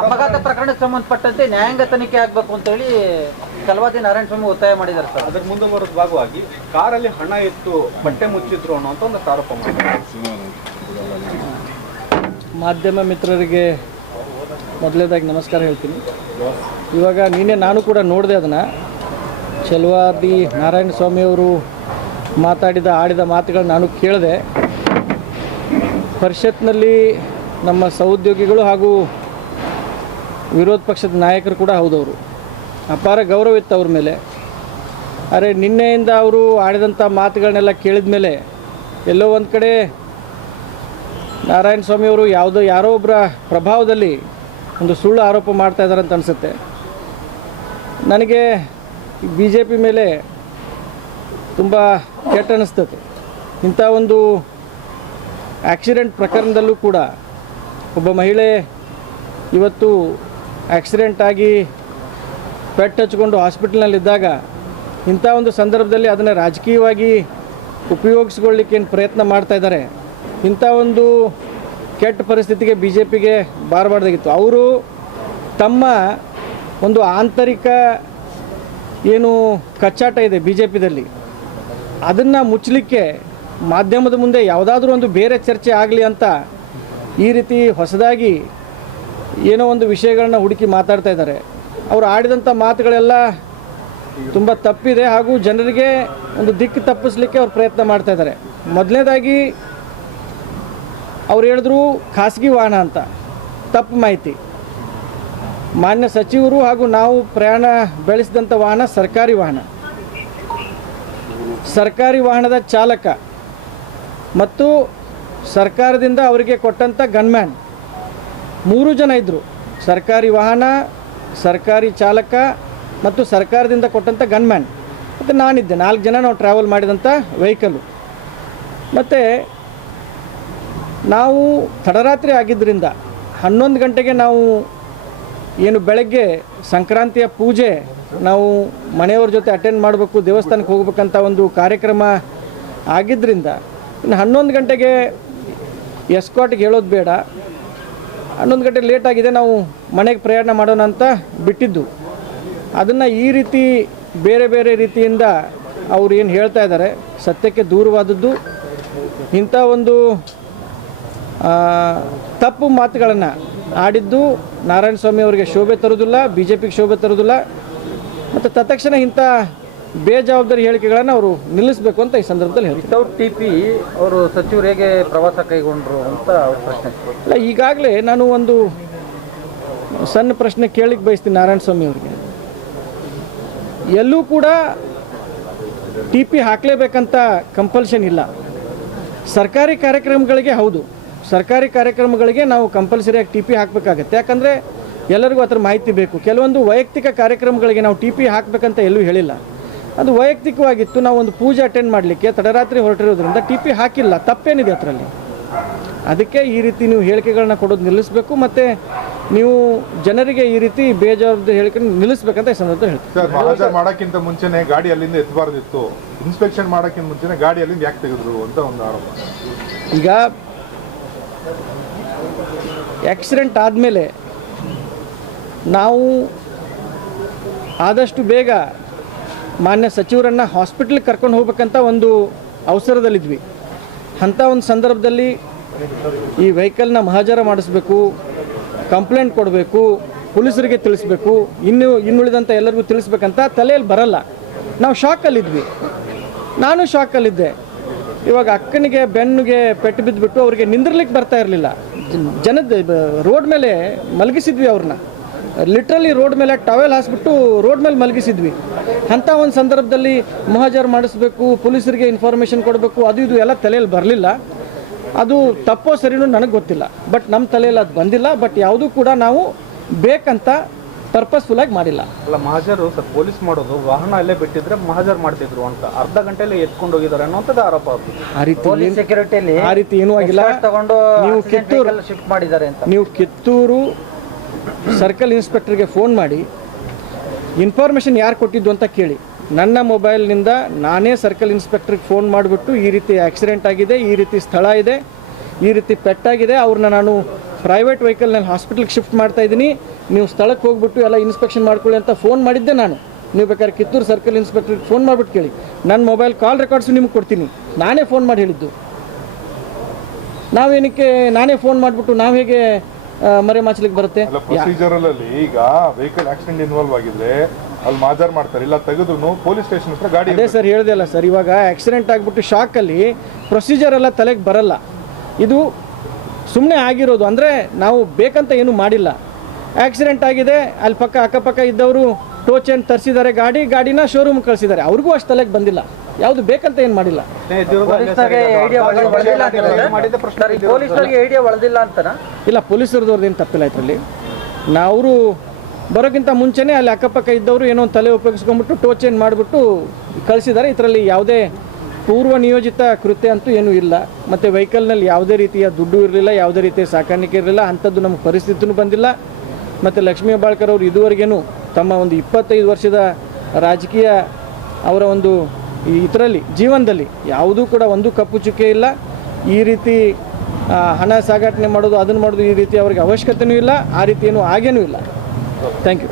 ಅಪಘಾತ ಪ್ರಕರಣಕ್ಕೆ ಸಂಬಂಧಪಟ್ಟಂತೆ ನ್ಯಾಯಾಂಗ ತನಿಖೆ ಆಗಬೇಕು ಅಂತ ಹೇಳಿ ಕಲ್ವಾದಿ ನಾರಾಯಣಸ್ವಾಮಿ ಒತ್ತಾಯ ಮಾಡಿದ್ದಾರೆ ಸರ್. ಅದಕ್ಕೆ ಮುಂದುವರೆದ ಭಾಗವಾಗಿ ಕಾರಲ್ಲಿ ಹಣ ಇತ್ತು, ಬಟ್ಟೆ ಮುಚ್ಚಿದ್ರು ಅನ್ನೋಂಥ ಒಂದು ಆರೋಪ ಮಾಡಿದ್ದಾರೆ. ಮಾಧ್ಯಮ ಮಿತ್ರರಿಗೆ ಮೊದಲೇದಾಗಿ ನಮಸ್ಕಾರ ಹೇಳ್ತೀನಿ. ಇವಾಗ ನಾನು ಕೂಡ ನೋಡಿದೆ ಅದನ್ನು. ಕಲ್ವಾದಿ ನಾರಾಯಣಸ್ವಾಮಿಯವರು ಆಡಿದ ಮಾತುಗಳನ್ನ ನಾನು ಕೇಳಿದೆ. ಪರಿಷತ್ನಲ್ಲಿ ನಮ್ಮ ಸಹೋದ್ಯೋಗಿಗಳು ಹಾಗೂ ವಿರೋಧ ಪಕ್ಷದ ನಾಯಕರು ಕೂಡ ಹೌದವರು. ಅಪಾರ ಗೌರವ ಇತ್ತು ಅವ್ರ ಮೇಲೆ. ಆದರೆ ನಿನ್ನೆಯಿಂದ ಅವರು ಆಡಿದಂಥ ಮಾತುಗಳನ್ನೆಲ್ಲ ಕೇಳಿದ ಮೇಲೆ ಎಲ್ಲೋ ಒಂದು ಕಡೆ ನಾರಾಯಣಸ್ವಾಮಿಯವರು ಯಾರೋ ಒಬ್ಬರ ಪ್ರಭಾವದಲ್ಲಿ ಒಂದು ಸುಳ್ಳು ಆರೋಪ ಮಾಡ್ತಾ ಇದ್ದಾರೆ ಅಂತ ಅನಿಸುತ್ತೆ ನನಗೆ. BJP ಮೇಲೆ ತುಂಬ ಕೆಟ್ಟ ಅನ್ನಿಸ್ತದೆ. ಇಂಥ ಒಂದು ಆಕ್ಸಿಡೆಂಟ್ ಪ್ರಕರಣದಲ್ಲೂ ಕೂಡ ಒಬ್ಬ ಮಹಿಳೆ ಇವತ್ತು ಆಕ್ಸಿಡೆಂಟ್ ಆಗಿ ಪೆಟ್ಟು ಹಚ್ಕೊಂಡು ಹಾಸ್ಪಿಟಲ್ನಲ್ಲಿದ್ದಾಗ ಇಂಥ ಒಂದು ಸಂದರ್ಭದಲ್ಲಿ ಅದನ್ನು ರಾಜಕೀಯವಾಗಿ ಉಪಯೋಗಿಸ್ಕೊಳ್ಳಿಕ್ಕೆ ಏನು ಪ್ರಯತ್ನ ಮಾಡ್ತಾ ಇದ್ದಾರೆ. ಇಂಥ ಒಂದು ಕೆಟ್ಟ ಪರಿಸ್ಥಿತಿಗೆ BJPಗೆ ಬಾರಬಾರ್ದಾಗಿತ್ತು. ಅವರು ತಮ್ಮ ಒಂದು ಆಂತರಿಕ ಏನು ಕಚ್ಚಾಟ ಇದೆ BJPದಲ್ಲಿ ಅದನ್ನು ಮುಚ್ಚಲಿಕ್ಕೆ ಮಾಧ್ಯಮದ ಮುಂದೆ ಯಾವುದಾದ್ರೂ ಒಂದು ಬೇರೆ ಚರ್ಚೆ ಆಗಲಿ ಅಂತ ಈ ರೀತಿ ಹೊಸದಾಗಿ ಏನೋ ಒಂದು ವಿಷಯಗಳನ್ನ ಹುಡುಕಿ ಮಾತಾಡ್ತಾ ಇದ್ದಾರೆ. ಅವರು ಆಡಿದಂಥ ಮಾತುಗಳೆಲ್ಲ ತುಂಬ ತಪ್ಪಿದೆ ಹಾಗೂ ಜನರಿಗೆ ಒಂದು ದಿಕ್ಕು ತಪ್ಪಿಸ್ಲಿಕ್ಕೆ ಅವ್ರು ಪ್ರಯತ್ನ ಮಾಡ್ತಾ ಇದ್ದಾರೆ. ಮೊದಲನೇದಾಗಿ ಅವ್ರು ಹೇಳಿದ್ರು ಖಾಸಗಿ ವಾಹನ ಅಂತ, ತಪ್ಪು ಮಾಹಿತಿ. ಮಾನ್ಯ ಸಚಿವರು ಹಾಗೂ ನಾವು ಪ್ರಯಾಣ ಬೆಳೆಸಿದಂಥ ವಾಹನ ಸರ್ಕಾರಿ ವಾಹನ. ಸರ್ಕಾರಿ ವಾಹನದ ಚಾಲಕ ಮತ್ತು ಸರ್ಕಾರದಿಂದ ಅವರಿಗೆ ಕೊಟ್ಟಂಥ ಗನ್ಮ್ಯಾನ್ 3 ಜನ ಇದ್ದರು. ಸರ್ಕಾರಿ ವಾಹನ, ಸರ್ಕಾರಿ ಚಾಲಕ ಮತ್ತು ಸರ್ಕಾರದಿಂದ ಕೊಟ್ಟಂಥ ಗನ್ಮ್ಯಾನ್ ಮತ್ತು ನಾನಿದ್ದೆ. 4 ಜನ ನಾವು ಟ್ರಾವೆಲ್ ಮಾಡಿದಂಥ ವೆಹಿಕಲ್ಲು. ಮತ್ತು ನಾವು ತಡರಾತ್ರಿ ಆಗಿದ್ದರಿಂದ 11 ಗಂಟೆಗೆ ನಾವು ಏನು ಬೆಳಗ್ಗೆ ಸಂಕ್ರಾಂತಿಯ ಪೂಜೆ ನಾವು ಮನೆಯವ್ರ ಜೊತೆ ಅಟೆಂಡ್ ಮಾಡಬೇಕು, ದೇವಸ್ಥಾನಕ್ಕೆ ಹೋಗ್ಬೇಕಂತ ಒಂದು ಕಾರ್ಯಕ್ರಮ ಆಗಿದ್ದರಿಂದ ಇನ್ನು 11 ಗಂಟೆಗೆ ಎಸ್ಕಾಟ್ಗೆ ಹೇಳೋದು ಬೇಡ, 11 ಗಂಟೆ ಲೇಟ್ ಆಗಿದೆ, ನಾವು ಮನೆಗೆ ಪ್ರಯಾಣ ಮಾಡೋಣ ಅಂತ ಬಿಟ್ಟಿದ್ದು. ಅದನ್ನು ಈ ರೀತಿ ಬೇರೆ ಬೇರೆ ರೀತಿಯಿಂದ ಅವ್ರು ಏನು ಹೇಳ್ತಾ ಇದ್ದಾರೆ ಸತ್ಯಕ್ಕೆ ದೂರವಾದದ್ದು. ಇಂಥ ಒಂದು ತಪ್ಪು ಮಾತುಗಳನ್ನು ಆಡಿದ್ದು ನಾರಾಯಣಸ್ವಾಮಿ ಅವರಿಗೆ ಶೋಭೆ ತರೋದಿಲ್ಲ, BJPಗೆ ಶೋಭೆ ತರೋದಿಲ್ಲ. ಮತ್ತು ತತ್ಕ್ಷಣ ಇಂಥ ಬೇಜವಾಬ್ದಾರಿ ಹೇಳಿಕೆಗಳನ್ನು ಅವರು ನಿಲ್ಲಿಸಬೇಕು ಅಂತ ಈ ಸಂದರ್ಭದಲ್ಲಿ ಹೇಳ್ತಾರೆ. ವಿತೌಟ್ TP ಅವರು ಸಚಿವರು ಹೇಗೆ ಪ್ರವಾಸ ಕೈಗೊಂಡ್ರು ಅಂತ ಅವ್ರ ಪ್ರಶ್ನೆ. ಅಲ್ಲ, ಈಗಾಗಲೇ ನಾನು ಒಂದು ಸಣ್ಣ ಪ್ರಶ್ನೆ ಕೇಳಲಿಕ್ಕೆ ಬಯಸ್ತೀನಿ ನಾರಾಯಣಸ್ವಾಮಿ ಅವರಿಗೆ. ಎಲ್ಲೂ ಕೂಡ TP ಹಾಕಲೇಬೇಕಂತ ಕಂಪಲ್ಷನ್ ಇಲ್ಲ. ಸರ್ಕಾರಿ ಕಾರ್ಯಕ್ರಮಗಳಿಗೆ ಹೌದು, ಸರ್ಕಾರಿ ಕಾರ್ಯಕ್ರಮಗಳಿಗೆ ನಾವು ಕಂಪಲ್ಸರಿಯಾಗಿ TP ಹಾಕಬೇಕಾಗತ್ತೆ. ಯಾಕಂದರೆ ಎಲ್ಲರಿಗೂ ಅದರ ಮಾಹಿತಿ ಬೇಕು. ಕೆಲವೊಂದು ವೈಯಕ್ತಿಕ ಕಾರ್ಯಕ್ರಮಗಳಿಗೆ ನಾವು TP ಹಾಕಬೇಕಂತ ಎಲ್ಲೂ ಹೇಳಿಲ್ಲ. ಅದು ವೈಯಕ್ತಿಕವಾಗಿತ್ತು. ನಾವು ಒಂದು ಪೂಜೆ ಅಟೆಂಡ್ ಮಾಡಲಿಕ್ಕೆ ತಡರಾತ್ರಿ ಹೊರಟಿರೋದ್ರಿಂದ TP ಹಾಕಿಲ್ಲ. ತಪ್ಪೇನಿದೆ ಅದರಲ್ಲಿ? ಅದಕ್ಕೆ ಈ ರೀತಿ ನೀವು ಹೇಳಿಕೆಗಳನ್ನ ಕೊಡೋದು ನಿಲ್ಲಿಸಬೇಕು. ಮತ್ತು ನೀವು ಜನರಿಗೆ ಈ ರೀತಿ ಬೇಜವಾಬ್ದಾರಿ ಹೇಳಿಕೆ ನಿಲ್ಲಿಸಬೇಕಂತ ಈ ಸಂದರ್ಭದಲ್ಲಿ ಹೇಳ್ತೀವಿ. ಸರ್, ಮಹಾಜರ್ ಮಾಡೋಕ್ಕಿಂತ ಮುಂಚೆನೇ ಗಾಡಿ ಅಲ್ಲಿಂದ ಎತ್ತಬಾರ್ದಿತ್ತು, ಇನ್ಸ್ಪೆಕ್ಷನ್ ಮಾಡೋಕ್ಕಿಂತ ಮುಂಚೆನೇ ಗಾಡಿ ಅಲ್ಲಿಂದ ಯಾಕೆ ತೆಗೆದ್ರು ಅಂತ ಒಂದು ಆರೋಪ. ಈಗ ಆಕ್ಸಿಡೆಂಟ್ ಆದಮೇಲೆ ನಾವು ಆದಷ್ಟು ಬೇಗ ಮಾನ್ಯ ಸಚಿವರನ್ನು ಹಾಸ್ಪಿಟ್ಲಿಗೆ ಕರ್ಕೊಂಡು ಹೋಗ್ಬೇಕಂತ ಒಂದು ಅವಸರದಲ್ಲಿದ್ವಿ. ಅಂಥ ಒಂದು ಸಂದರ್ಭದಲ್ಲಿ ಈ ವೆಹಿಕಲ್ನ ಮಹಾಜರ ಮಾಡಿಸ್ಬೇಕು, ಕಂಪ್ಲೇಂಟ್ ಕೊಡಬೇಕು, ಪೊಲೀಸರಿಗೆ ತಿಳಿಸ್ಬೇಕು, ಇನ್ನುಳಿದಂಥ ಎಲ್ಲರಿಗೂ ತಿಳಿಸ್ಬೇಕಂತ ತಲೆಯಲ್ಲಿ ಬರಲ್ಲ. ನಾವು ಶಾಕಲ್ಲಿದ್ವಿ, ನಾನು ಶಾಕಲ್ಲಿದ್ದೆ. ಇವಾಗ ಅಕ್ಕನಿಗೆ ಬೆನ್ನಿಗೆ ಪೆಟ್ಟು ಬಿದ್ದುಬಿಟ್ಟು ಅವರಿಗೆ ನಿಂದಿರ್ಲಿಕ್ಕೆ ಬರ್ತಾ ಇರಲಿಲ್ಲ. ಜನದ ರೋಡ್ ಮೇಲೆ ಮಲಗಿಸಿದ್ವಿ ಅವ್ರನ್ನ. ಲಿಟ್ರಲಿ ರೋಡ್ ಮೇಲೆ ಟವೆಲ್ ಹಾಸ್ಬಿಟ್ಟು ರೋಡ್ ಮೇಲೆ ಮಲಗಿಸಿದ್ವಿ. ಅಂಥ ಒಂದು ಸಂದರ್ಭದಲ್ಲಿ ಮಹಾಜರ್ ಮಾಡಿಸ್ಬೇಕು, ಪೊಲೀಸರಿಗೆ ಇನ್ಫಾರ್ಮೇಷನ್ ಕೊಡಬೇಕು, ಅದು ಇದು ಎಲ್ಲ ತಲೆಯಲ್ಲಿ ಬರಲಿಲ್ಲ. ಅದು ತಪ್ಪೋ ಸರಿನೂ ನನಗೆ ಗೊತ್ತಿಲ್ಲ. ಬಟ್ ನಮ್ಮ ತಲೆಯಲ್ಲಿ ಅದು ಬಂದಿಲ್ಲ. ಬಟ್ ಯಾವುದೂ ಕೂಡ ನಾವು ಬೇಕಂತ ಪರ್ಪಸ್ಫುಲ್ಲಾಗಿ ಮಾಡಿಲ್ಲ. ಅಲ್ಲ, ಮಹಾಜರು ಪೊಲೀಸ್ ಮಾಡೋದು ವಾಹನ ಅಲ್ಲೇ ಬಿಟ್ಟಿದ್ರೆ ಮಹಾಜರ್ ಮಾಡ್ತಿದ್ರು ಅಂತ ಅರ್ಧ ಗಂಟೆಯಲ್ಲಿ ಎತ್ಕೊಂಡು ಹೋಗಿದ್ದಾರೆ ಅನ್ನೋಂಥದ್ದು ಆರೋಪ ಆಗ್ತದೆ. ಆ ರೀತಿ ಏನೂ ಆಗಿಲ್ಲ. ನೀವು ಕಿತ್ತೂರು ಶಿಫ್ಟ್ ಮಾಡಿದ್ದಾರೆ ಅಂತ ನೀವು ಕಿತ್ತೂರು ಸರ್ಕಲ್ ಇನ್ಸ್ಪೆಕ್ಟರ್ಗೆ ಫೋನ್ ಮಾಡಿ ಇನ್ಫಾರ್ಮೇಷನ್ ಯಾರು ಕೊಟ್ಟಿದ್ದು ಅಂತ ಕೇಳಿ. ನನ್ನ ಮೊಬೈಲ್ನಿಂದ ನಾನೇ ಸರ್ಕಲ್ ಇನ್ಸ್ಪೆಕ್ಟರ್ಗೆ ಫೋನ್ ಮಾಡಿಬಿಟ್ಟು ಈ ರೀತಿ ಆಕ್ಸಿಡೆಂಟ್ ಆಗಿದೆ, ಈ ರೀತಿ ಸ್ಥಳ ಇದೆ, ಈ ರೀತಿ ಪೆಟ್ಟಾಗಿದೆ, ಅವ್ರನ್ನ ನಾನು ಪ್ರೈವೇಟ್ ವೆಹಿಕಲ್ನಲ್ಲಿ ಹಾಸ್ಪಿಟ್ಲಿಗೆ ಶಿಫ್ಟ್ ಮಾಡ್ತಾ ಇದ್ದೀನಿ, ನೀವು ಸ್ಥಳಕ್ಕೆ ಹೋಗ್ಬಿಟ್ಟು ಎಲ್ಲ ಇನ್ಸ್ಪೆಕ್ಷನ್ ಮಾಡ್ಕೊಳ್ಳಿ ಅಂತ ಫೋನ್ ಮಾಡಿದ್ದೆ ನಾನು. ನೀವು ಬೇಕಾದ್ರೆ ಕಿತ್ತೂರು ಸರ್ಕಲ್ ಇನ್ಸ್ಪೆಕ್ಟ್ರಿಗೆ ಫೋನ್ ಮಾಡಿಬಿಟ್ಟು ಕೇಳಿ, ನನ್ನ ಮೊಬೈಲ್ ಕಾಲ್ ರೆಕಾರ್ಡ್ಸು ನಿಮ್ಗೆ ಕೊಡ್ತೀನಿ. ನಾನೇ ಫೋನ್ ಮಾಡಿ ಹೇಳಿದ್ದು. ನಾವೇನಕ್ಕೆ ನಾನೇ ಫೋನ್ ಮಾಡಿಬಿಟ್ಟು ನಾವು ಹೇಗೆ ಮರೆಮಾಚಲಿಕ್ಕೆ ಬರುತ್ತೆ? ಪ್ರೊಸೀಜರ್ ಅಲ್ಲಿ ಈಗ ವೆಹಿಕಲ್ ಆಕ್ಸಿಡೆಂಟ್ ಇನ್ವಾಲ್ವ್ ಆಗಿದ್ರೆ ಅಲ್ಲಿ ಮಾಜಾರ್ ಮಾಡ್ತಾರೆ, ಇಲ್ಲ ತೆಗೆದ್ರು ಪೊಲೀಸ್ ಸ್ಟೇಷನ್ ಹತ್ರ ಗಾಡಿ. ಅದೇ ಸರ್ ಹೇಳಿದೆ ಅಲ್ಲ ಸರ್, ಇವಾಗ ಆಕ್ಸಿಡೆಂಟ್ ಆಗಿಬಿಟ್ಟು ಶಾಕಲ್ಲಿ ಪ್ರೊಸೀಜರ್ ಎಲ್ಲ ತಲೆಗೆ ಬರಲ್ಲ. ಇದು ಸುಮ್ಮನೆ ಆಗಿರೋದು, ಅಂದರೆ ನಾವು ಬೇಕಂತ ಏನೂ ಮಾಡಿಲ್ಲ. ಆಕ್ಸಿಡೆಂಟ್ ಆಗಿದೆ, ಅಲ್ಲಿ ಅಕ್ಕಪಕ್ಕ ಇದ್ದವರು ಟೋ ಚೇನ್ ತರಿಸಿದ್ದಾರೆ, ಗಾಡಿನ ಶೋರೂಮ್ ಕಳಿಸಿದ್ದಾರೆ, ಅವ್ರಿಗೂ ಅಷ್ಟು ತಲೆಗೆ ಬಂದಿಲ್ಲ. ಯಾವುದು ಬೇಕಂತ ಏನು ಮಾಡಿಲ್ಲ. ಪೊಲೀಸರಿಗೆ ಐಡಿಯಾ ಒಳದಿಲ್ಲ ಅಂತನಾ? ಇಲ್ಲ, ಪೊಲೀಸರದವ್ರದ್ದು ಏನು ತಪ್ಪಿಲ್ಲ ಇದರಲ್ಲಿ. ಅವರು ಬರೋಕ್ಕಿಂತ ಮುಂಚೆನೇ ಅಲ್ಲಿ ಅಕ್ಕಪಕ್ಕ ಇದ್ದವರು ಏನೋ ಒಂದು ತಲೆ ಉಪಯೋಗಿಸ್ಕೊಂಡ್ಬಿಟ್ಟು ಟೋ ಚೇನ್ ಮಾಡಿಬಿಟ್ಟು ಕಳಿಸಿದ್ದಾರೆ. ಇದರಲ್ಲಿ ಯಾವುದೇ ಪೂರ್ವ ನಿಯೋಜಿತ ಕೃತ್ಯ ಅಂತೂ ಏನೂ ಇಲ್ಲ. ಮತ್ತು ವೆಹಿಕಲ್ನಲ್ಲಿ ಯಾವುದೇ ರೀತಿಯ ದುಡ್ಡು ಇರಲಿಲ್ಲ, ಯಾವುದೇ ರೀತಿಯ ಸಾಕಾಣಿಕೆ ಇರಲಿಲ್ಲ, ಅಂಥದ್ದು ನಮಗೆ ಪರಿಸ್ಥಿತಿನೂ ಬಂದಿಲ್ಲ. ಮತ್ತು ಲಕ್ಷ್ಮೀ ಹೆಬ್ಬಾಳ್ಕರ್ ಅವರು ಇದುವರೆಗೂ ತಮ್ಮ ಒಂದು 25 ವರ್ಷದ ರಾಜಕೀಯ ಅವರ ಒಂದು ಇದರಲ್ಲಿ ಜೀವನದಲ್ಲಿ ಯಾವುದೂ ಕೂಡ ಒಂದು ಕಪ್ಪು ಚುಕ್ಕೆ ಇಲ್ಲ. ಈ ರೀತಿ ಹಣ ಸಾಗಾಟನೆ ಮಾಡೋದು, ಅದನ್ನು ಮಾಡೋದು, ಈ ರೀತಿ ಅವ್ರಿಗೆ ಅವಶ್ಯಕತೆಯೂ ಇಲ್ಲ, ಆ ರೀತಿ ಏನೂ ಆಗೇನೂ ಇಲ್ಲ. Thank you.